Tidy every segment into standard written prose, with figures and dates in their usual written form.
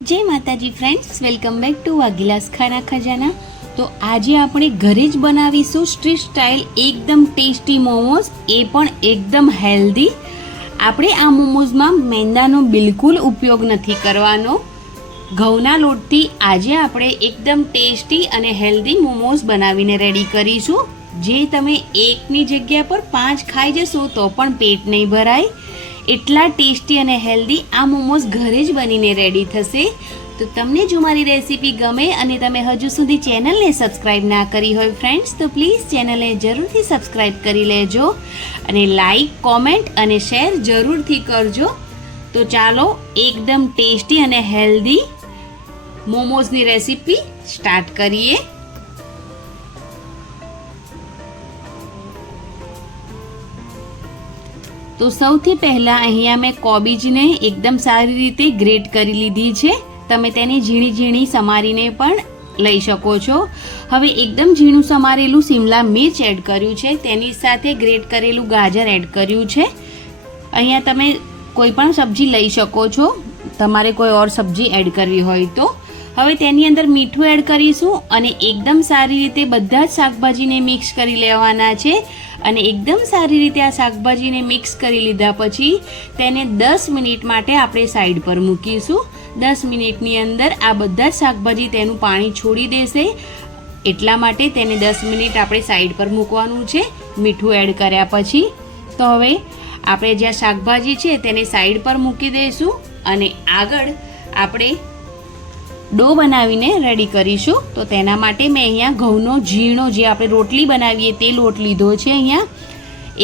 जय माताजी friends, welcome back to वागीलास खाना खजाना। तो आज આપણે ઘરે જ બનાવીશું સ્ટ્રીટ સ્ટાઇલ એકદમ ટેસ્ટી મોમોઝ, એ પણ એકદમ હેલ્ધી। આપણે આ મોમોઝમાં મેંદાનો બિલકુલ ઉપયોગ નથી કરવાનો। ઘઉંના લોટથી આજે આપણે એકદમ ટેસ્ટી અને હેલ્ધી મોમોઝ બનાવીને રેડી કરીશું, જે તમે એકની જગ્યા પર 5 ખાઈ જશો તો પણ પેટ નહીં ભરાય। એટલા ટેસ્ટી અને હેલ્ધી આ મોમોઝ ઘરે જ બનીને રેડી થશે। તો તમને જો મારી રેસીપી ગમે અને તમે હજુ સુધી ચેનલને સબસ્ક્રાઇબ ના કરી હોય ફ્રેન્ડ્સ, તો પ્લીઝ ચેનલને જરૂરથી સબસ્ક્રાઇબ કરી લેજો અને લાઈક, કોમેન્ટ અને શેર જરૂરથી કરજો। તો ચાલો એકદમ ટેસ્ટી અને હેલ્ધી મોમોઝની રેસીપી સ્ટાર્ટ કરીએ। તો સૌથી પહેલાં અહીંયા મેં કોબીજને એકદમ સારી રીતે ગ્રેટ કરી લીધી છે। તમે તેને ઝીણી ઝીણી સમારીને પણ લઈ શકો છો। હવે એકદમ ઝીણું સમારેલું શિમલા મિર્ચ એડ કર્યું છે, તેની સાથે ગ્રેટ કરેલું ગાજર એડ કર્યું છે। અહીંયા તમે કોઈ પણ સબ્જી લઈ શકો છો, તમારે કોઈ ઓર સબ્જી એડ કરવી હોય તો। હવે તેની અંદર મીઠું એડ કરીશું અને એકદમ સારી રીતે બધા જ શાકભાજીને મિક્સ કરી લેવાના છે। અને એકદમ સારી રીતે આ શાકભાજીને મિક્સ કરી લીધા પછી તેને 10 મિનિટ માટે આપણે સાઈડ પર મૂકીશું। 10 મિનિટની અંદર આ બધા જ શાકભાજી તેનું પાણી છોડી દેશે, એટલા માટે તેને 10 મિનિટ આપણે સાઈડ પર મૂકવાનું છે મીઠું એડ કર્યા પછી। તો હવે આપણે જ્યાં શાકભાજી છે તેને સાઈડ પર મૂકી દઈશું અને આગળ આપણે ડો બનાવીને રેડી કરીશું। તો તેના માટે મેં અહીંયા ઘઉંનો ઝીણો, જે આપણે રોટલી બનાવીએ તે લોટ લીધો છે, અહીંયા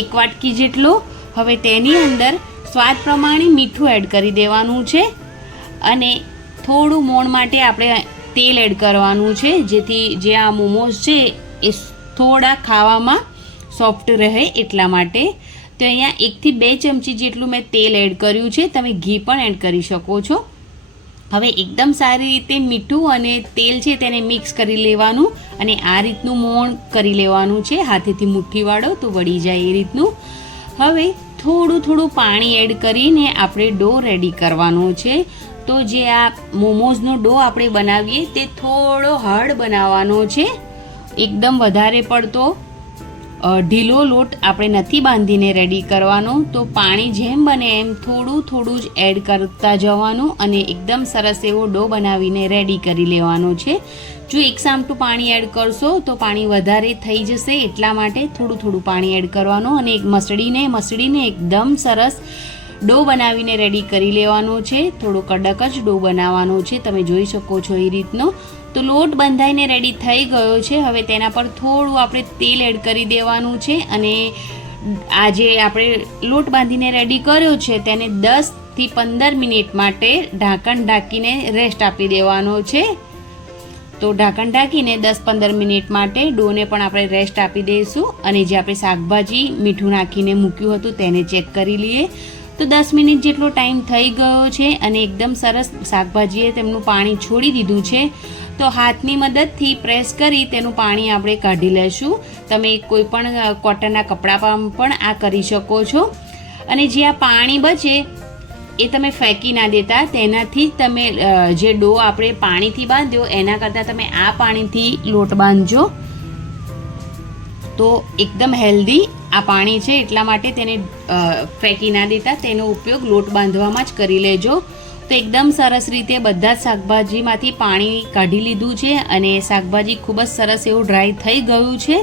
1 વાટકી જેટલો। હવે તેની અંદર સ્વાદ પ્રમાણે મીઠું એડ કરી દેવાનું છે અને થોડું મોણ માટે આપણે તેલ એડ કરવાનું છે, જેથી જે આ મોમોઝ છે એ થોડા ખાવામાં સોફ્ટ રહે એટલા માટે। તો અહીંયા 1 થી 2 ચમચી જેટલું મેં તેલ એડ કર્યું છે, તમે ઘી પણ એડ કરી શકો છો। હવે એકદમ સારી રીતે મીઠું અને તેલ છે તેને મિક્સ કરી લેવાનું અને આ રીતનું મોણ કરી લેવાનું છે, હાથેથી મુઠ્ઠી વાળો તો વળી જાય એ રીતનું। હવે થોડું પાણી એડ કરીને આપણે ડો રેડી કરવાનો છે। તો જે આ મોમોઝનો ડો આપણે બનાવીએ તે થોડો હાર્ડ બનાવવાનો છે, એકદમ વધારે પડતો ઢીલો લોટ આપણે નથી બાંધીને રેડી કરવાનો। તો પાણી જેમ બને એમ થોડું જ એડ કરતા જવાનું અને એકદમ સરસ એવો ડો બનાવીને રેડી કરી લેવાનો છે। જો એક સામટું પાણી એડ કરશો તો પાણી વધારે થઈ જશે, એટલા માટે થોડું પાણી એડ કરવાનું અને મસળીને એકદમ સરસ ડો બનાવીને રેડી કરી લેવાનો છે। થોડો કડક જ ડો બનાવવાનો છે, તમે જોઈ શકો છો એ રીતનો। તો લોટ બંધાઈને રેડી થઈ ગયો છે। હવે તેના પર થોડું આપણે તેલ એડ કરી દેવાનું છે અને આ જે આપણે લોટ બાંધીને રેડી કર્યો છે તેને 10 થી 15 મિનિટ માટે ઢાંકણ ઢાંકીને રેસ્ટ આપી દેવાનો છે। તો ઢાંકણ ઢાંકીને 10-15 મિનિટ માટે ડોને પણ આપણે રેસ્ટ આપી દઈશું અને જે આપણે શાકભાજી મીઠું નાખીને મૂક્યું હતું તેને ચેક કરી લઈએ। તો 10 મિનિટ જેટલો ટાઈમ થઈ ગયો છે અને એકદમ સરસ શાકભાજીએ તેમનું પાણી છોડી દીધું છે। તો હાથની મદદથી પ્રેસ કરી તેનું પાણી આપણે કાઢી લઈશું। તમે કોઈ પણ કોટનના કપડાં પણ આ કરી શકો છો અને જે આ પાણી બચે એ તમે ફેંકી ના દેતા, તેનાથી તમે જે ડો આપણે પાણીથી બાંધ્યો એના કરતાં તમે આ પાણીથી લોટ બાંધજો તો એકદમ હેલ્ધી આ પાણી છે, એટલા માટે તેને ફેંકી ના દેતા, તેનો ઉપયોગ લોટ બાંધવામાં જ કરી લેજો। તો એકદમ સરસ રીતે બધા જ શાકભાજીમાંથી પાણી કાઢી લીધું છે અને શાકભાજી ખૂબ જ સરસ એવું ડ્રાય થઈ ગયું છે।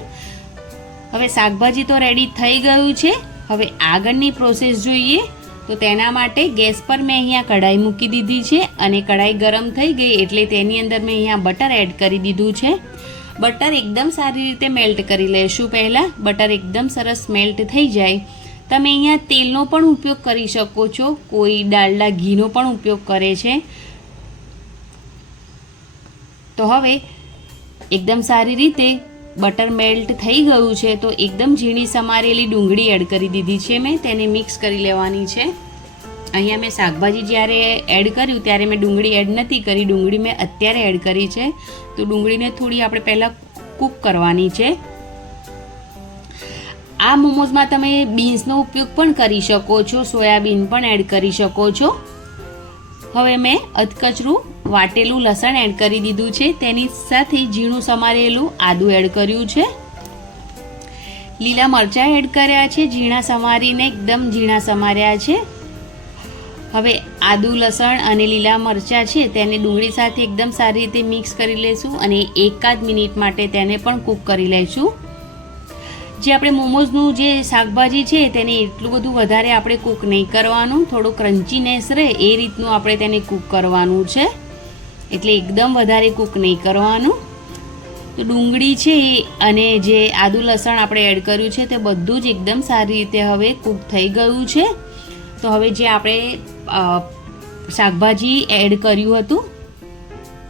હવે શાકભાજી તો રેડી થઈ ગયું છે। હવે આગળની પ્રોસેસ જોઈએ તો તેના માટે ગેસ પર મેં અહીંયા કઢાઈ મૂકી દીધી છે અને કઢાઈ ગરમ થઈ ગઈ એટલે તેની અંદર મેં અહીંયા બટર એડ કરી દીધું છે। બટર એકદમ સારી રીતે મેલ્ટ કરી લઈશું પહેલાં। બટર એકદમ સરસ મેલ્ટ થઈ જાય, તમે અહીંયા તેલનો પણ ઉપયોગ કરી શકો છો, કોઈ ડાલડા ઘીનો પણ ઉપયોગ કરે છે। તો હવે એકદમ સારી રીતે બટર મેલ્ટ થઈ ગયું છે, તો એકદમ ઝીણી સમારેલી ડુંગળી એડ કરી દીધી છે મેં, તેને મિક્સ કરી લેવાની છે। અહીંયા મેં શાકભાજી જ્યારે એડ કર્યું ત્યારે મેં ડુંગળી એડ નથી કરી, ડુંગળી મેં અત્યારે એડ કરી છે। તો ડુંગળીને થોડી આપણે પહેલાં કૂક કરવાની છે। આ મોમોઝમાં તમે બીન્સનો ઉપયોગ પણ કરી શકો છો, સોયાબીન પણ એડ કરી શકો છો। હવે મેં અધકચરું વાટેલું લસણ એડ કરી દીધું છે. તેની સાથે ઝીણું સમારેલું આદું એડ કર્યું છે. લીલા મરચાં એડ કર્યા છે, ઝીણા સમારીને એકદમ ઝીણા સમાર્યા છે. હવે આદુ લસણ અને લીલા મરચાં છે તેને ડુંગળી સાથે એકદમ સારી રીતે મિક્સ કરી લઈશું અને 1 મિનિટ માટે તેને પણ કૂક કરી લઈશું. જે આપણે મોમોઝનું જે શાકભાજી છે તેને એટલું બધું વધારે આપણે કૂક નહીં કરવાનું, થોડું ક્રન્ચીનેસ રહે એ રીતનું આપણે તેને કૂક કરવાનું છે, એટલે એકદમ વધારે કૂક નહીં કરવાનું. તો ડુંગળી છે અને જે આદુ લસણ આપણે એડ કર્યું છે તે બધું જ એકદમ સારી રીતે હવે કૂક થઈ ગયું છે. તો હવે જે આપણે શાકભાજી એડ કર્યું હતું,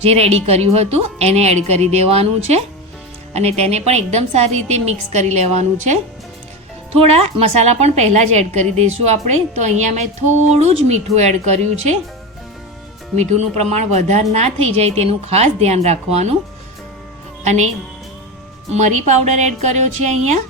જે રેડી કર્યું હતું એને એડ કરી દેવાનું છે અને તેને પણ એકદમ સારી રીતે મિક્સ કરી લેવાનું છે. થોડા મસાલા પણ પહેલાં જ એડ કરી દઈશું આપણે. તો અહીંયા મેં થોડું જ મીઠું એડ કર્યું છે. મીઠુંનું પ્રમાણ વધારે ના થઈ જાય તેનું ખાસ ધ્યાન રાખવાનું. અને મરી પાવડર એડ કર્યો છે. અહીંયા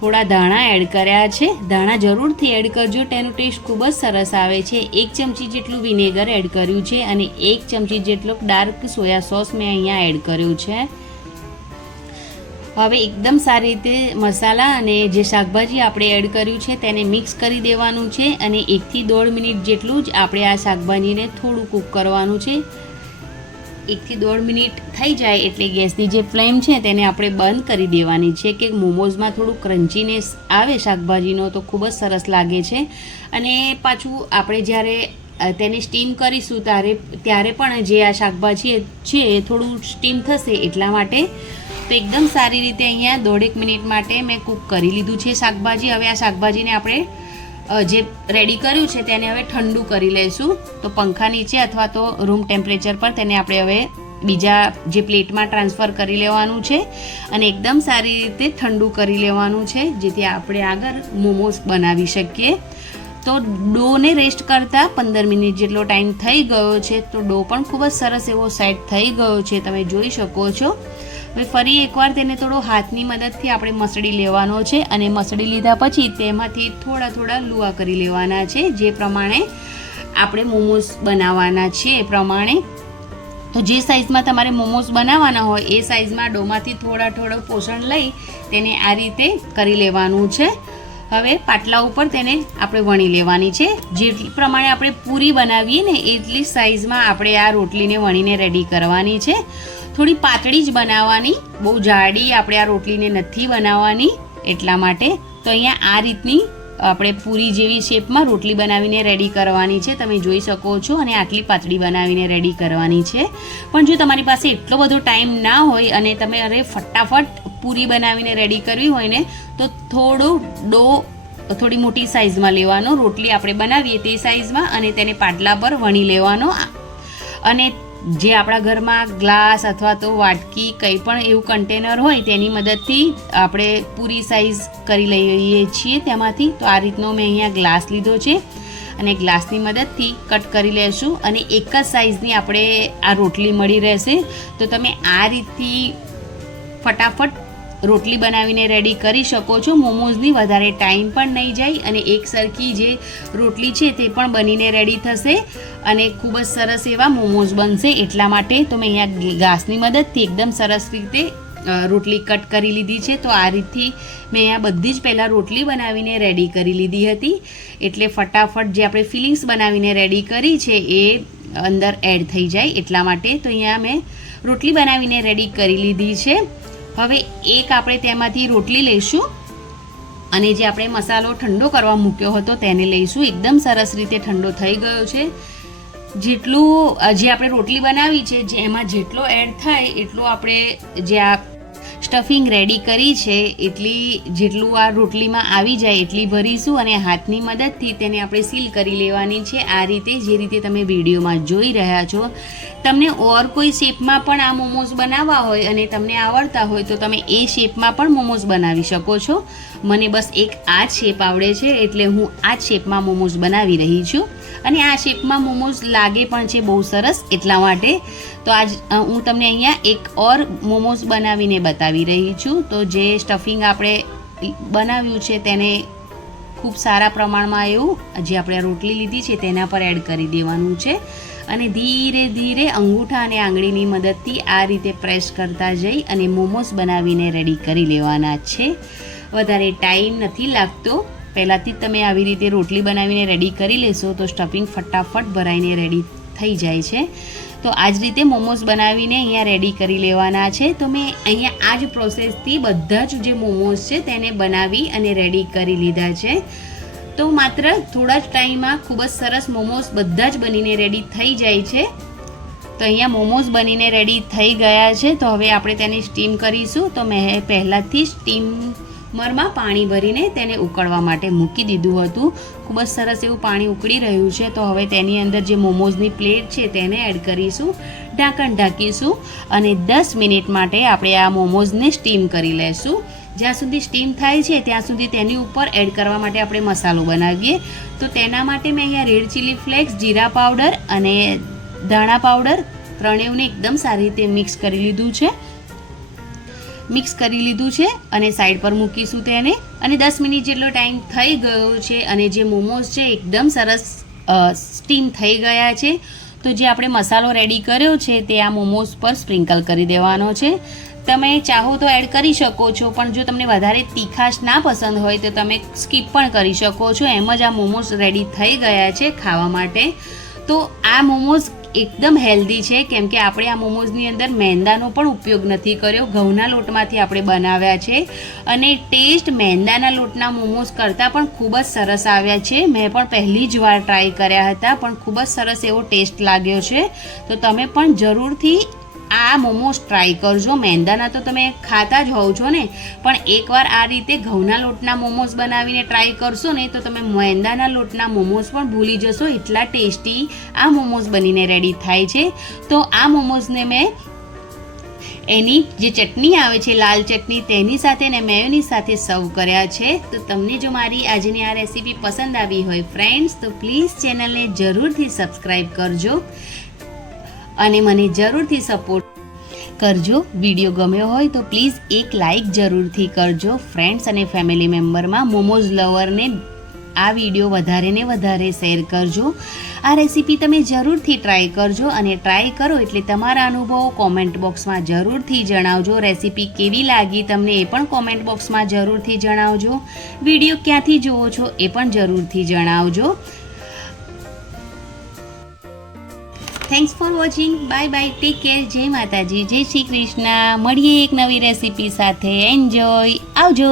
થોડા ધાણા એડ કર્યા છે. ધાણા જરૂરથી એડ કરજો, તેનો ટેસ્ટ ખૂબ જ સરસ આવે છે. 1 ચમચી જેટલું વિનેગર એડ કર્યું છે અને 1 ચમચી જેટલો ડાર્ક સોયા સોસ મેં અહીંયા એડ કર્યું છે. હવે એકદમ સારી રીતે મસાલા અને જે શાકભાજી આપણે એડ કર્યું છે તેને મિક્સ કરી દેવાનું છે અને 1 થી 1.5 મિનિટ જેટલું જ આપણે આ શાકભાજીને થોડું કૂક કરવાનું છે. 1 થી 1.5 મિનિટ થઈ જાય એટલે ગેસની જે ફ્લેમ છે તેને આપણે બંધ કરી દેવાની છે કે મોમોઝમાં થોડું ક્રન્ચીનેસ આવે શાકભાજીનો તો ખૂબ જ સરસ લાગે છે. અને પાછું આપણે જ્યારે તેને સ્ટીમ કરીશું ત્યારે પણ જે આ શાકભાજી છે એ થોડું સ્ટીમ થશે એટલા માટે. તો એકદમ સારી રીતે અહીંયા 1.5 મિનિટ માટે મેં કૂક કરી લીધું છે શાકભાજી. હવે આ શાકભાજીને આપણે જે રેડી કર્યું છે તેને હવે ઠંડુ કરી લઈશું. તો પંખા નીચે અથવા તો રૂમ ટેમ્પરેચર પર તેને આપણે હવે બીજા જે પ્લેટમાં ટ્રાન્સફર કરી લેવાનું છે અને એકદમ સારી રીતે ઠંડુ કરી લેવાનું છે જેથી આપણે આગળ મોમોઝ બનાવી શકીએ. તો ડોને રેસ્ટ કરતાં 15 મિનિટ જેટલો ટાઈમ થઈ ગયો છે. તો ડો પણ ખૂબ જ સરસ એવો સેટ થઈ ગયો છે, તમે જોઈ શકો છો. હવે ફરી એકવાર તેને થોડો હાથની મદદથી આપણે મસળી લેવાનો છે અને મસળી લીધા પછી તેમાંથી થોડા થોડા લુવા કરી લેવાના છે, જે પ્રમાણે આપણે મોમોઝ બનાવવાના છે એ પ્રમાણે. તો જે સાઇઝમાં તમારે મોમોઝ બનાવવાના હોય એ સાઇઝમાં ડોમાંથી થોડું પોષણ લઈ તેને આ રીતે કરી લેવાનું છે. હવે પાટલા ઉપર તેને આપણે વણી લેવાની છે. જેટલી પ્રમાણે આપણે પૂરી બનાવીએ ને એટલી સાઇઝમાં આપણે આ રોટલીને વણીને રેડી કરવાની છે. થોડી પાતળી જ બનાવવાની, બહુ જાડી આપણે આ રોટલીને નથી બનાવવાની એટલા માટે. તો અહીંયા આ રીતની આપણે પૂરી જેવી શેપમાં રોટલી બનાવીને રેડી કરવાની છે, તમે જોઈ શકો છો. અને આટલી પાતળી બનાવીને રેડી કરવાની છે. પણ જો તમારી પાસે એટલો બધો ટાઈમ ના હોય અને તમે ફટાફટ પૂરી બનાવીને રેડી કરવી હોય ને તો થોડો ડો થોડી મોટી સાઇઝમાં લેવાનો, રોટલી આપણે બનાવીએ તે સાઇઝમાં, અને તેને પાટલા પર વણી લેવાનો. અને જે આપણા ઘરમાં ગ્લાસ અથવા તો વાટકી કંઈ પણ એવું કન્ટેનર હોય તેની મદદથી આપણે પૂરી સાઇઝ કરી લઈએ છીએ તેમાંથી. તો આ રીતનો મેં અહીંયા ગ્લાસ લીધો છે અને ગ્લાસની મદદથી કટ કરી લેશું અને એક જ સાઇઝની આપણે આ રોટલી મળી રહેશે. તો તમે આ રીતથી ફટાફટ રોટલી બનાવીને રેડી કરી શકો છો. મોમોઝની વધારે ટાઈમ પણ નહીં જાય અને એક સરખી જે રોટલી છે તે પણ બનીને રેડી થશે અને ખૂબ જ સરસ એવા મોમોઝ બનશે. એટલા માટે તો મેં અહીંયા ગ્લાસની મદદથી એકદમ સરસ રીતે રોટલી કટ કરી લીધી છે. તો આ રીતથી મેં અહીંયા બધી જ પહેલાં રોટલી બનાવીને રેડી કરી લીધી હતી, એટલે ફટાફટ જે આપણે ફિલિંગ્સ બનાવીને રેડી કરી છે એ અંદર એડ થઈ જાય એટલા માટે. તો અહીંયા મેં રોટલી બનાવીને રેડી કરી લીધી છે. હવે એક આપણે તેમાંથી રોટલી લઈશું અને જે આપણે મસાલો ઠંડો કરવા મૂક્યો હતો તેને લઈશું. એકદમ સરસ રીતે ઠંડો થઈ ગયો છે. જેટલું જે આપણે રોટલી બનાવી છે એમાં જેટલો એડ થાય એટલું આપણે જે આ સ્ટફિંગ રેડી કરી છે જેટલું આ રોટલીમાં આવી જાય એટલી ભરીશું અને હાથની મદદથી તેને આપણે સીલ કરી લેવાની છે. આ રીતે જે રીતે તમે વિડીયોમાં જોઈ રહ્યા છો. તમને ઓર કોઈ શેપમાં પણ આ મોમોઝ બનાવવા હોય અને તમને આવડતા હોય તો તમે એ શેપમાં પણ મોમોઝ બનાવી શકો છો. મને બસ એક આ જ શેપ આવડે છે એટલે હું આ જ શેપમાં મોમોઝ બનાવી રહી છું અને આ શેપમાં મોમોઝ લાગે પણ છે બહુ સરસ એટલા માટે. તો આજ હું તમને અહીંયા એક ઓર મોમોઝ બનાવીને બતાવી રહી છું. તો જે સ્ટફિંગ આપણે બનાવ્યું છે તેને ખૂબ સારા પ્રમાણમાં એવું જે આપણે રોટલી લીધી છે તેના પર એડ કરી દેવાનું છે અને ધીરે ધીરે અંગૂઠા અને આંગળીની મદદથી આ રીતે પ્રેસ કરતા જઈ અને મોમોસ બનાવીને રેડી કરી લેવાના છે. વધારે ટાઈમ નથી લાગતો. પહેલાંથી જ તમે આવી રીતે રોટલી બનાવીને રેડી કરી લેશો તો સ્ટફિંગ ફટાફટ ભરાઈને રેડી થઈ જાય છે. તો આ જ રીતે મોમોસ બનાવીને અહીંયા રેડી કરી લેવાના છે. તો મેં અહીંયા આ જ પ્રોસેસથી બધા જ જે મોમોસ છે તેને બનાવી અને રેડી કરી લીધા છે. તો માત્ર થોડા જ ટાઈમમાં ખૂબ જ સરસ મોમોસ બધા જ બનીને રેડી થઈ જાય છે. તો અહીંયા મોમોસ બનીને રેડી થઈ ગયા છે. તો હવે આપણે તેને સ્ટીમ કરીશું. તો મેં પહેલાંથી સ્ટીમરમાં પાણી ભરીને તેને ઉકળવા માટે મૂકી દીધું હતું. ખૂબ જ સરસ એવું પાણી ઉકળી રહ્યું છે. તો હવે તેની અંદર જે મોમોઝની પ્લેટ છે તેને એડ કરીશું, ઢાંકણ ઢાંકીશું અને 10 મિનિટ માટે આપણે આ મોમોઝને સ્ટીમ કરી લઈશું. જ્યાં સુધી સ્ટીમ થાય છે ત્યાં સુધી તેની ઉપર એડ કરવા માટે આપણે મસાલો બનાવીએ. તો તેના માટે મેં અહીંયા રેડ ચીલી ફ્લેક્સ, જીરા પાવડર અને ધાણા પાવડર ત્રણેયને એકદમ સારી રીતે મિક્સ કરી લીધું છે અને સાઈડ પર મૂકીશું તેને. અને 10 મિનિટ જેટલો ટાઈમ થઈ ગયો છે અને જે મોમોઝ છે એકદમ સરસ સ્ટીમ થઈ ગયા છે. તો જે આપણે મસાલો રેડી કર્યો છે તે આ મોમોઝ પર સ્પ્રિંકલ કરી દેવાનો છે. તમે ચાહો તો એડ કરી શકો છો, પણ જો તમને વધારે તીખાશ ના પસંદ હોય તો તમે સ્કીપ પણ કરી શકો છો. એમ જ આ મોમોઝ રેડી થઈ ગયા છે ખાવા માટે. તો આ મોમોઝ એકદમ હેલ્ધી છે કેમ કે આપણે આ મોમોઝની અંદર મેંદાનો પણ ઉપયોગ નથી કર્યો, ઘઉંના લોટમાંથી આપણે બનાવ્યા છે અને ટેસ્ટ મેંદાના લોટના મોમોઝ કરતાં પણ ખૂબ જ સરસ આવ્યા છે. મેં પણ પહેલી જ વાર ટ્રાય કર્યા હતા, પણ ખૂબ જ સરસ એવો ટેસ્ટ લાગ્યો છે. તો તમે પણ જરૂરથી આ મોમોઝ ટ્રાય કરજો. મેંદાના તો તમે ખાતા જ હોવ છો ને, પણ એકવાર આ રીતે ઘઉંના લોટના મોમોઝ બનાવીને ટ્રાય કરશો ને તો તમે મેંદાના લોટના મોમોઝ પણ ભૂલી જશો. એટલા ટેસ્ટી આ મોમોઝ બનીને રેડી થાય છે. તો આ મોમોઝને મેં એની જે ચટણી આવે છે લાલ ચટણી તેની સાથે ને મેયોનીઝ સાથે સર્વ કર્યા છે. તો તમને જો મારી આજની આ રેસીપી પસંદ આવી હોય ફ્રેન્ડ્સ તો પ્લીઝ ચેનલને જરૂરથી સબસ્ક્રાઈબ કરજો અને મને જરૂરથી સપોર્ટ કરજો. વિડીયો ગમ્યો હોય તો પ્લીઝ એક લાઈક જરૂરથી કરજો. ફ્રેન્ડ્સ અને ફેમિલી મેમ્બરમાં મોમોઝ લવરને આ વિડીયો વધારે ને વધારે શેર કરજો. આ રેસીપી તમે જરૂરથી ટ્રાય કરજો અને ટ્રાય કરો એટલે તમારા અનુભવો કોમેન્ટ બોક્સમાં જરૂરથી જણાવજો. રેસીપી કેવી લાગી તમને એ પણ કોમેન્ટ બોક્સમાં જરૂરથી જણાવજો. વિડીયો ક્યાંથી જુઓ છો એ પણ જરૂરથી જણાવજો. Thanks for watching. Bye bye. Take care. જય માતાજી. જય શ્રી કૃષ્ણ. મળીએ એક નવી રેસીપી સાથે. એન્જોય. આવજો.